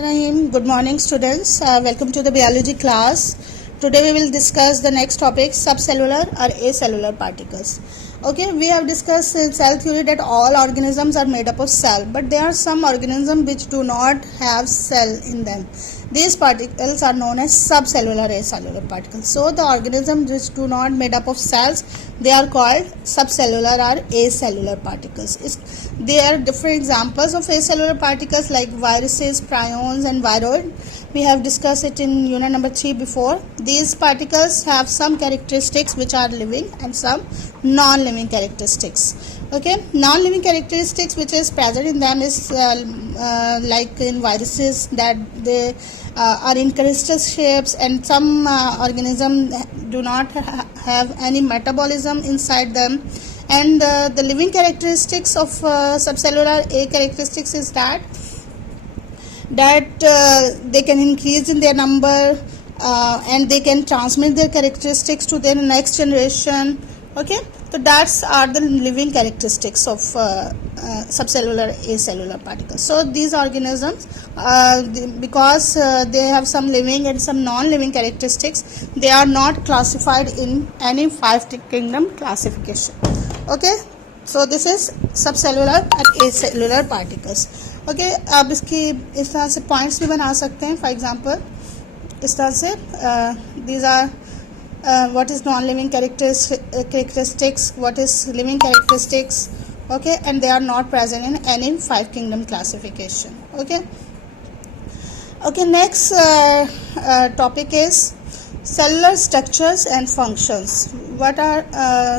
Rahim. Good morning, students. Welcome to the biology class. Today we will discuss the next topic, subcellular or acellular particles. Okay, we have discussed in cell theory that all organisms are made up of cell, but there are some organisms which do not have cell in them. These particles are known as subcellular acellular particles. So the organisms which do not made up of cells, they are called subcellular or acellular particles. There are different examples of acellular particles like viruses, prions and viroid. We have discussed it in unit number 3 before. These particles have some characteristics which are living and some non-living characteristics. Okay, non-living characteristics which is present in them is like in viruses that they are in crystal shapes, and some organisms do not have any metabolism inside them. And the living characteristics of subcellular A characteristics is that they can increase in their number and they can transmit their characteristics to their next generation. Okay, so that's are the living characteristics of subcellular acellular particles. So these organisms, because they have some living and some non-living characteristics, they are not classified in any 5 kingdom classification. Okay, so this is subcellular and acellular particles. Okay, आप इसकी इस तरह से points भी बना सकते हैं. For example इस तरह से these are what is non-living characteristics, what is living characteristics. Okay, and they are not present in any 5 kingdom classification. Okay, next topic is cellular structures and functions. What are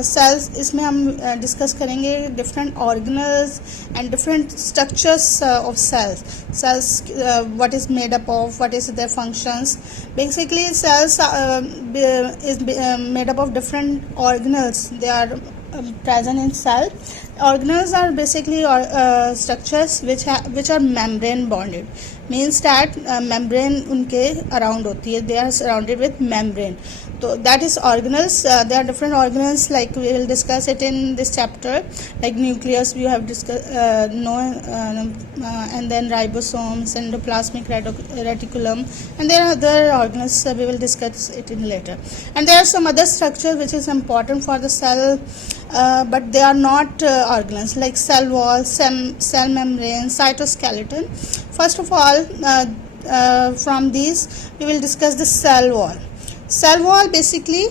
cells? इसमें हम discuss करेंगे different organelles and different structures of cells. What is made up of, what is their functions. Basically cells is made up of different organelles. They are present in cell. Organelles are basically structures which are membrane bonded. Means that membrane उनके around होती है. They are surrounded with membrane. So that is organelles. There are different organelles, like we will discuss it in this chapter, like nucleus we have discussed, and then ribosomes, endoplasmic reticulum, and there are other organelles. We will discuss it in later. And there are some other structures which is important for the cell, but they are not organelles, like cell wall, cell membrane, cytoskeleton. First of all, from these we will discuss the cell wall. Cell wall basically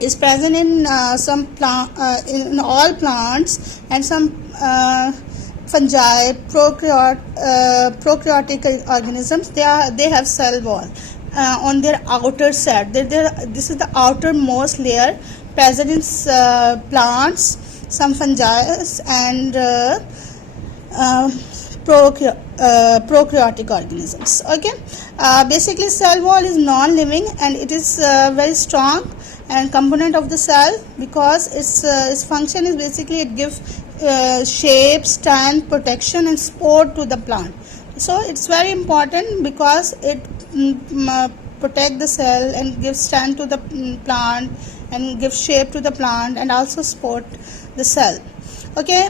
is present in some in all plants and some fungi, prokaryotic organisms. They have cell wall on their outer side. This is the outermost layer present in plants, some fungi and prokaryotic organisms. Okay, basically cell wall is non-living and it is very strong and component of the cell, because its function is basically it gives shape, strength, protection and support to the plant. So it's very important because it protect the cell and gives strength to the plant and gives shape to the plant and also support the cell. Okay,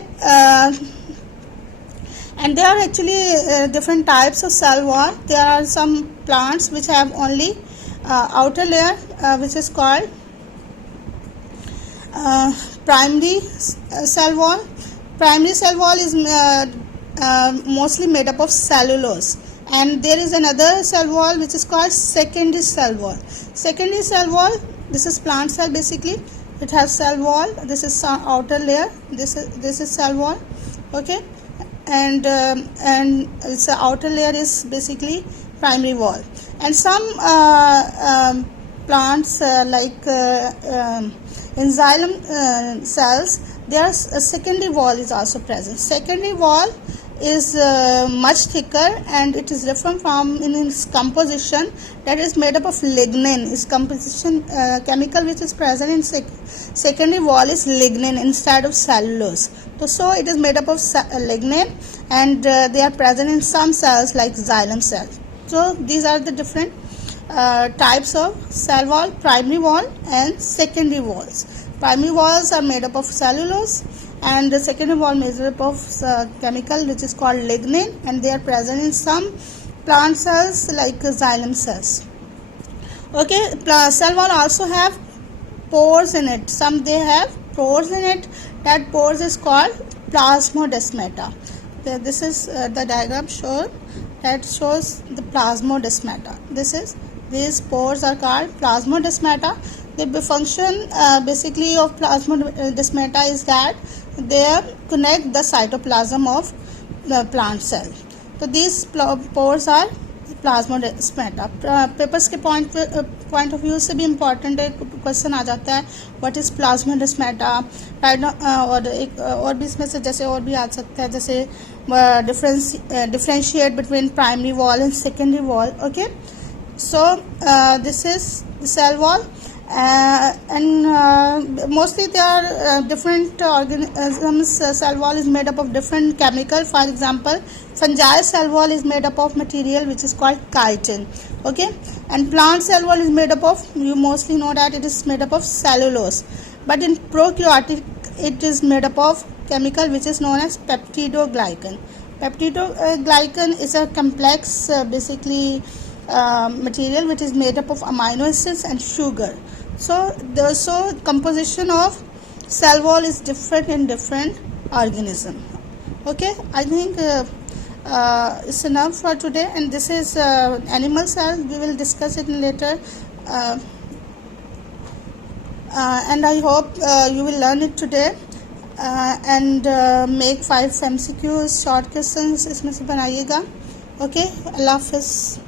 and there are actually different types of cell wall. There are some plants which have only outer layer which is called primary cell wall. Primary cell wall is mostly made up of cellulose, and there is another cell wall which is called secondary cell wall. Secondary cell wall, this is plant cell basically. It has cell wall. This is some outer layer. This is cell wall. Okay, and its outer layer is basically primary wall. And some plants like in xylem cells, their secondary wall is also present. Secondary wall is much thicker and it is different from in its composition, that is made up of lignin. Its composition chemical which is present in secondary wall is lignin instead of cellulose. So it is made up of lignin, and they are present in some cells like xylem cells. So these are the different types of cell wall: primary wall and secondary walls. Primary walls are made up of cellulose, and the secondary wall made up of chemical which is called lignin, and they are present in some plant cells like xylem cells. Okay, cell wall also have pores in it. Some they have pores in it. That pores is called plasmodesmata. This is the diagram that shows the plasmodesmata. These pores are called plasmodesmata. The function basically of plasmodesmata is that they connect the cytoplasm of the plant cell. So these pores are plasmodesmata. Papers के point of view से भी important है, question आ जाता है what is plasmodesmata. और भी इसमें से जैसे और भी आ सकता है, जैसे differentiate between primary wall and secondary wall. Okay, so this is the cell wall. And mostly they are different organisms. Cell wall is made up of different chemical. For example, fungi cell wall is made up of material which is called chitin. Okay, and plant cell wall is made up of, you mostly know that it is made up of cellulose. But in prokaryotic it is made up of chemical which is known as peptidoglycan. Peptidoglycan is a complex basically material which is made up of amino acids and sugar. So composition of cell wall is different in different organism. Okay, I think it's enough for today, and this is animal cell. We will discuss it later, and I hope you will learn it today, and make 5 MCQs short questions इसमें से बनाइएगा. Okay, Allah Hafiz.